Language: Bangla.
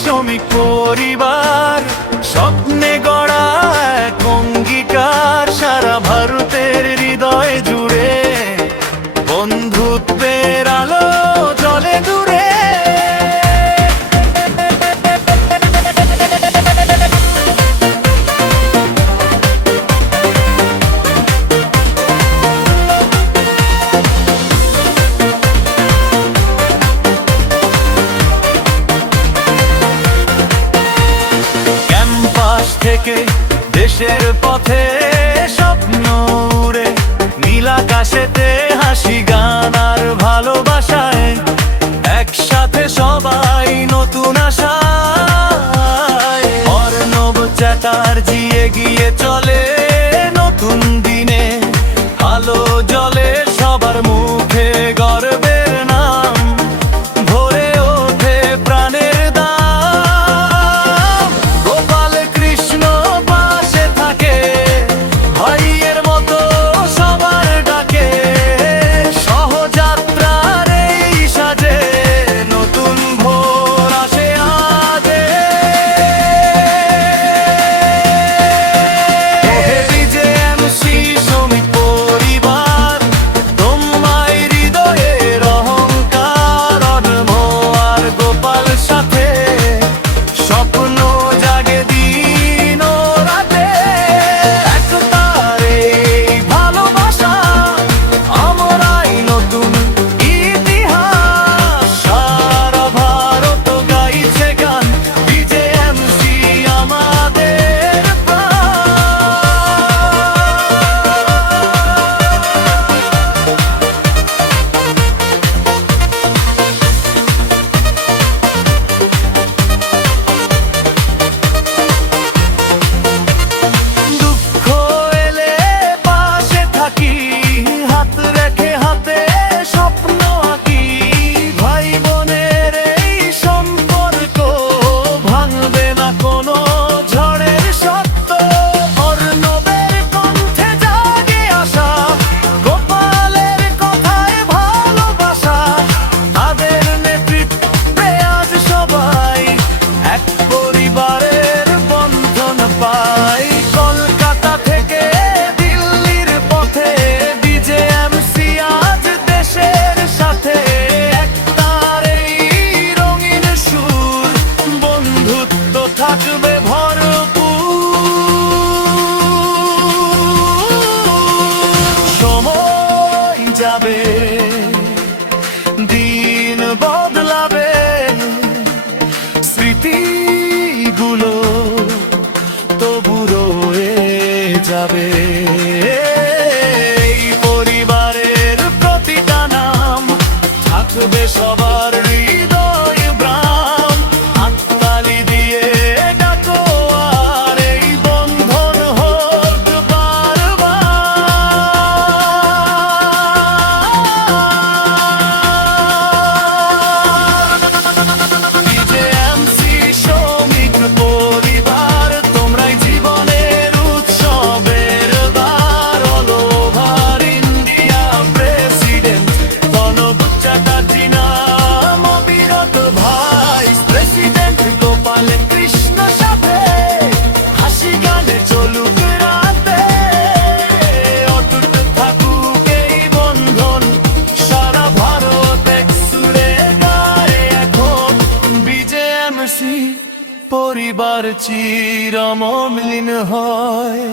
শ্রমিক পরিবার, স্বপ্নে গড়া এক অঙ্গীকার সারা ভারতের হৃদয় জুড়ে। বন্ধুত্বের আলো জ্বলে দূরে। থেকে দেশের পথে স্বপ্ন উড়ে, নীল আকাশেতে হাসি গান আর ভালোবাসায় একসাথে সবাই নতুন আশায়। অর্ণব চ্যাটার্জি এগিয়ে চলে নতুন দিনে, আলো জ্বলে সবার মুখে গর্বের নাম, ভরে ওঠে প্রাণের দাম। গোপাল কৃষ্ণ পাশে থাকে, ভাইয়ের মতো সবার ডাকে, সহযাত্রার এই সাজে নতুন ভোর আসে আজে। ওহে বিজেএমসি শ্রমিক পরিবার, তোমায় হৃদয়ের অহংকার। অর্ণব আর গোপাল সাথে স্বপ্ন জাগে দিন ও রাতে। একতার এই ভালোবাসা, আমরাই নতুন ইতিহাস। সারা ভারত গাইছে গান, বিজেএমসি আমাদের প্রাণ। দুঃখ এলে পাশে থাকি, হাত রেখে হাতে স্বপ্ন আঁকি। ভাই বোনের এই সম্পর্ক ভাঙবে না কোনো ঝড়ের সত্য। অর্ণবের কণ্ঠে জাগে আশা, গোপালের কথায় ভালোবাসা। তাদের নেতৃত্বে আজ সবাই এক পরিবারের বন্ধন পাই। কলকাতা থেকে দিল্লির পথে বিজেএমসি আজ দেশের সাথে। একতার এই রঙিন সুর, বন্ধুত্ব থাকবে ভরপুর। সময় যাবে, দিন বদলাবে, স্মৃতিগুলো তবু রয়ে যাবে। এই পরিবারের প্রতিটা নাম থাকবে সবার হৃদয় ব্রাম। হাততালি দিয়ে ডাকো আর এই বন্ধন হোক বারবার। বিজেএমসি শ্রমিক পরিবার, তোমরাই জীবনের উৎসবের দ্বার। All over India president Pranab Chatterjee নাম, অবিরত ভাইস প্রেসিডেন্ট গোপাল কৃষ্ণ সাথে। হাসি গানে চলুক রাতে, অটুট থাকুক এই বন্ধন। সারা ভারত এক সুরে গায় এখন, বিজেএমসি পরিবার চিরমলিন হয়।